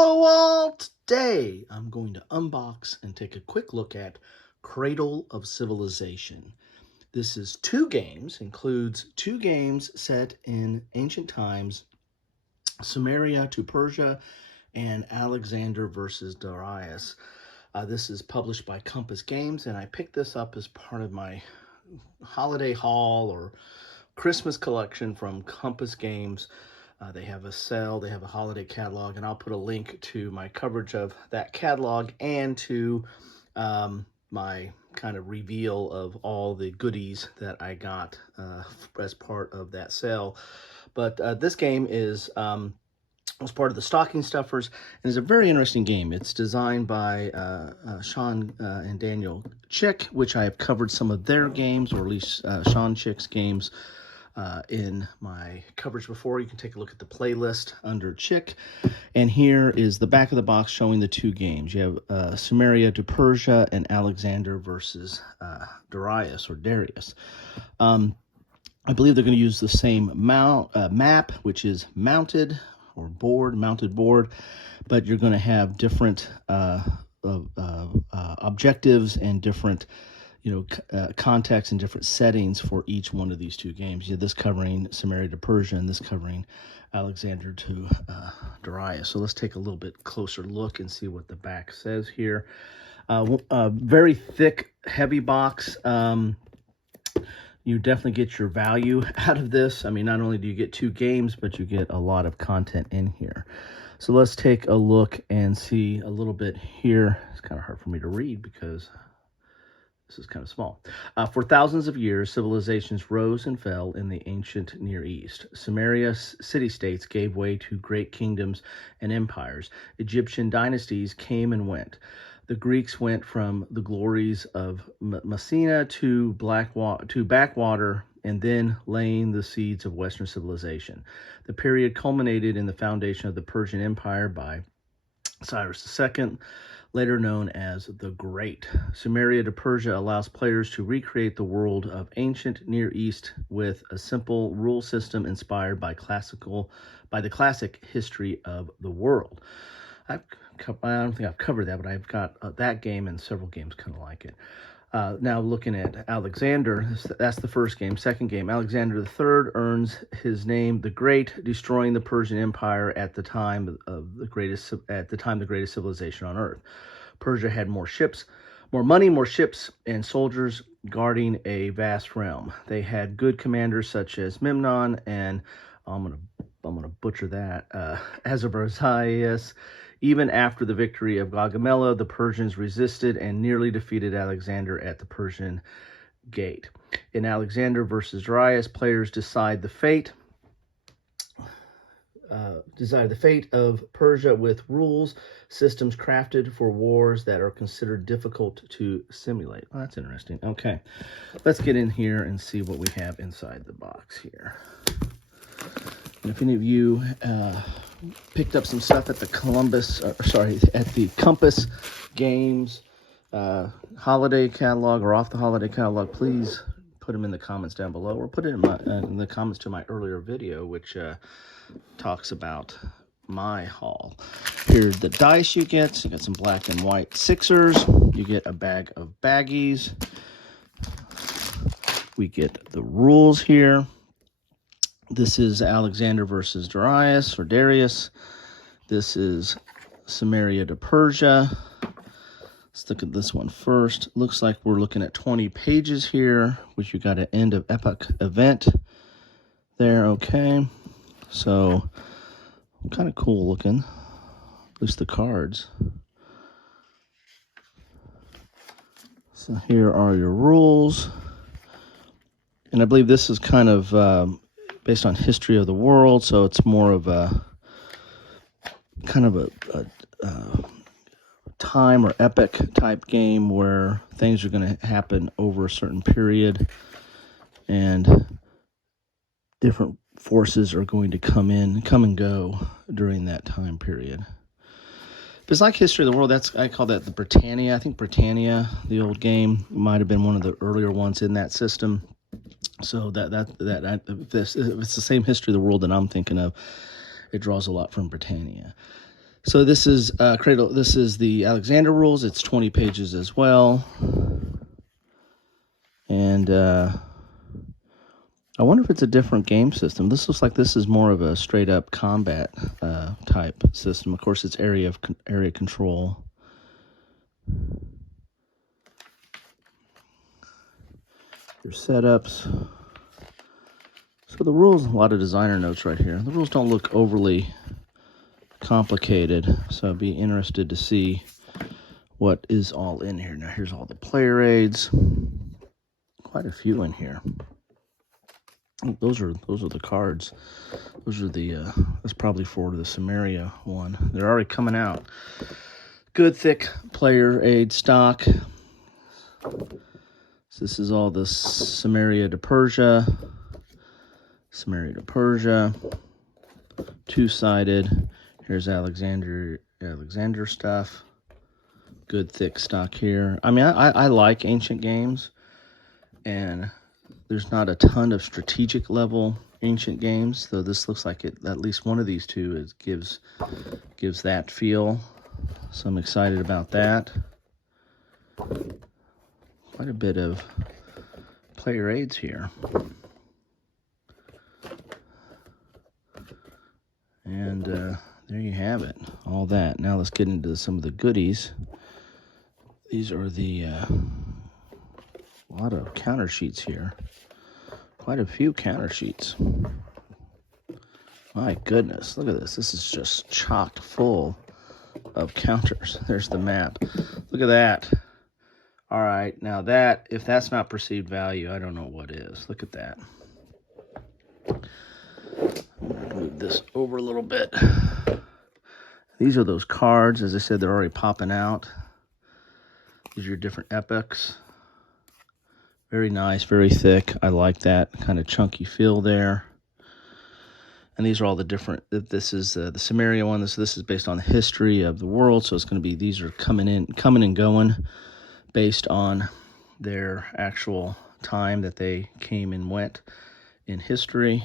Hello all! Today I'm going to unbox and take a quick look at Cradle of Civilization. This is includes two games set in ancient times, Sumeria to Persia and Alexander versus Darius. This is published by Compass Games, and I picked this up as part of my holiday haul or Christmas collection from Compass Games. They have a sale, they have a holiday catalog, and I'll put a link to my coverage of that catalog and to my kind of reveal of all the goodies that I got as part of that sale. But this game is was part of the stocking stuffers and is a very interesting game. It's designed by Sean and Daniel Chick, which I have covered some of their games, or at least Sean Chick's games, in my coverage before. You can take a look at the playlist under Chick. And here is the back of the box showing the two games. You have Sumeria to Persia and Alexander versus Darius or Darius. I believe they're going to use the same map, which is mounted board, but you're going to have different objectives and different context and different settings for each one of these two games. You have this covering Sumeria to Persia and this covering Alexander to Darius. So let's take a little bit closer look and see what the back says here. Very thick, heavy box. You definitely get your value out of this. I mean, not only do you get two games, but you get a lot of content in here. So let's take a look and see a little bit here. It's kind of hard for me to read because this is kind of small. For thousands of years, civilizations rose and fell in the ancient Near East. Sumeria's city-states gave way to great kingdoms and empires. Egyptian dynasties came and went. The Greeks went from the glories of Messina to backwater and then laying the seeds of Western civilization. The period culminated in the foundation of the Persian Empire by Cyrus II, later known as the Great. Sumeria to Persia allows players to recreate the world of ancient Near East with a simple rule system inspired by the classic history of the world. I don't think I've covered that, but I've got that game and several games kind of like it. Now looking at Alexander, that's the first game. Second game, Alexander III earns his name the Great, destroying the Persian Empire at the time the greatest civilization on Earth. Persia had more money, more ships, and soldiers guarding a vast realm. They had good commanders such as Memnon and I'm gonna butcher that, Azarbazias. Even after the victory of Gaugamela, the Persians resisted and nearly defeated Alexander at the Persian Gate. In Alexander versus Darius, players decide the fate of Persia with rules, systems crafted for wars that are considered difficult to simulate. Oh, that's interesting. Okay, let's get in here and see what we have inside the box here. And if any of you picked up some stuff at the Compass Games holiday catalog or off the holiday catalog, please put them in the comments down below, or put it in the comments to my earlier video, which talks about my haul. Here's the dice you get. So you got some black and white sixers. You get a bag of baggies. We get the rules here. This is Alexander versus Darius or Darius. This is Sumeria to Persia. Let's look at this one first. Looks like we're looking at 20 pages here, which you got an end of epoch event there. Okay, so kind of cool looking, at least the cards. So here are your rules, and I believe this is kind of based on history of the world, so it's more of a kind of a time or epic type game where things are going to happen over a certain period and different forces are going to come and go during that time period. If it's like history of the world, I call that the Britannia. I think Britannia, the old game, might have been one of the earlier ones in that system. So if it's the same history of the world that I'm thinking of, it draws a lot from Britannia. So this is Cradle. This is the Alexander rules. It's 20 pages as well. And I wonder if it's a different game system. This looks like this is more of a straight up combat type system. Of course, it's area control. Your setups. So the rules, a lot of designer notes right here. The rules don't look overly complicated, so I'd be interested to see what is all in here. Now here's all the player aids. Quite a few in here. Those are the cards. Those are the that's probably for the Samaria one. They're already coming out. Good thick player aid stock. So this is all the Samaria to Persia. Samaria to Persia. Two-sided. Here's Alexander stuff. Good thick stock here. I mean, I like ancient games, and there's not a ton of strategic level ancient games, though this looks like it. At least one of these two gives that feel. So I'm excited about that. Quite a bit of player aids here. And there you have it, all that. Now let's get into some of the goodies. These are the a lot of counter sheets here. Quite a few counter sheets. My goodness, look at this. This is just chocked full of counters. There's the map. Look at that. All right, now that, if that's not perceived value, I don't know what is. Look at that. I'm gonna move this over a little bit. These are those cards. As I said, they're already popping out. These are your different epics. Very nice, very thick. I like that kind of chunky feel there. And these are all the different, this is the Samaria one. This is based on the history of the world. So it's going to be, these are coming and going based on their actual time that they came and went in history.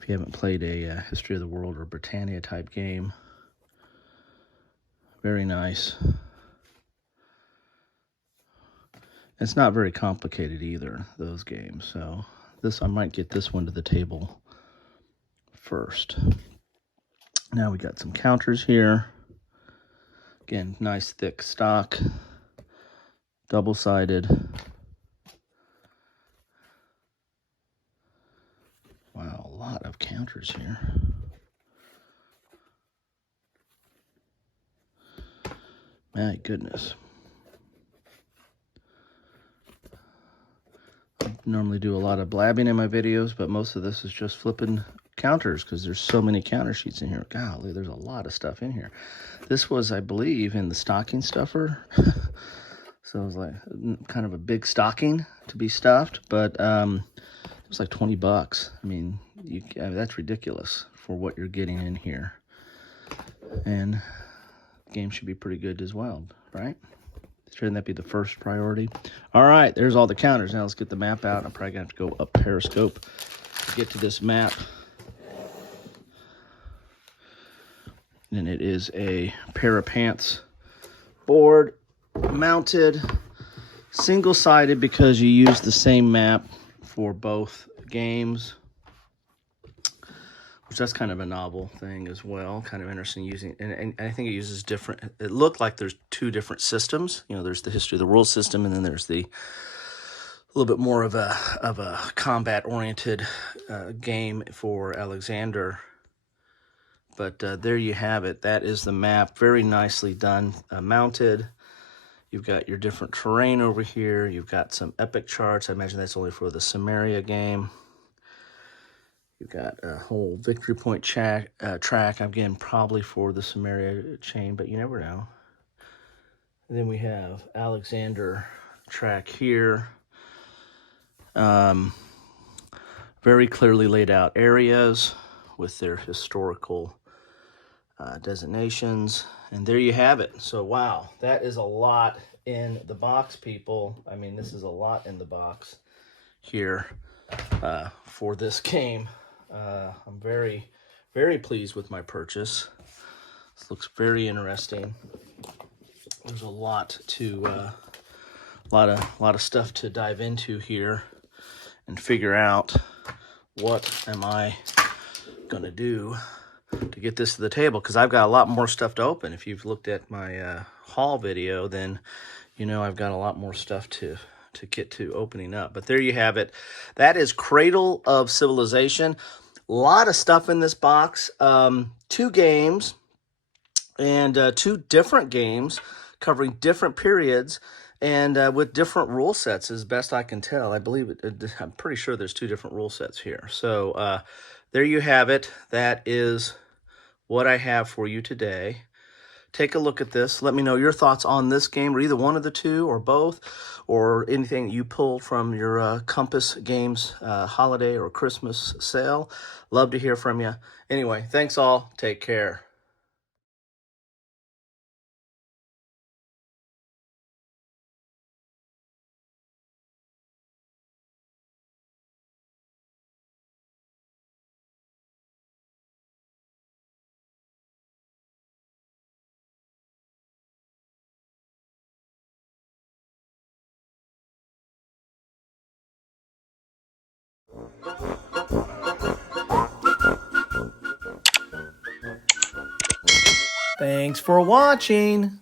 If you haven't played a History of the World or Britannia type game, very nice. It's not very complicated either, those games. So this, I might get this one to the table first. Now we got some counters here. Again, nice thick stock, double-sided. Wow, a lot of counters here. My goodness. I normally do a lot of blabbing in my videos, but most of this is just flipping counters because there's so many counter sheets in here. Golly, there's a lot of stuff in here. This was, I believe, in the stocking stuffer. So it was like kind of a big stocking to be stuffed, but it was like 20 bucks. I mean, that's ridiculous for what you're getting in here. And the game should be pretty good as well, right? Shouldn't that be the first priority? All right, there's all the counters. Now let's get the map out. I'm probably going to have to go up Periscope to get to this map. And it is a pair of pants board, mounted, single-sided because you use the same map for both games, which that's kind of a novel thing as well. Kind of interesting using, and I think it uses different, it looked like there's two different systems. You know, there's the History of the World system, and then there's the a little bit more of a combat-oriented game for Alexander. But there you have it. That is the map. Very nicely done, mounted. You've got your different terrain over here. You've got some epic charts. I imagine that's only for the Samaria game. You've got a whole victory point track, again, probably for the Samaria chain, but you never know. And then we have Alexander track here. Very clearly laid out areas with their historical designations. And there you have it. So, wow, that is a lot in the box, people. I mean, this is a lot in the box here for this game. I'm very, very pleased with my purchase. This looks very interesting. There's a lot to, lot of stuff to dive into here and figure out what am I gonna do to get this to the table, because I've got a lot more stuff to open. If you've looked at my haul video, then you know I've got a lot more stuff to get to opening up. But there you have it. That is Cradle of Civilization. A lot of stuff in this box. 2 games, and 2 different games covering different periods and with different rule sets, as best I can tell. I believe I'm pretty sure there's 2 different rule sets here. So there you have it. That is what I have for you today. Take a look at this. Let me know your thoughts on this game, or either one of the 2 or both, or anything you pulled from your Compass Games holiday or Christmas sale. Love to hear from you. Anyway, thanks all. Take care. Thanks for watching.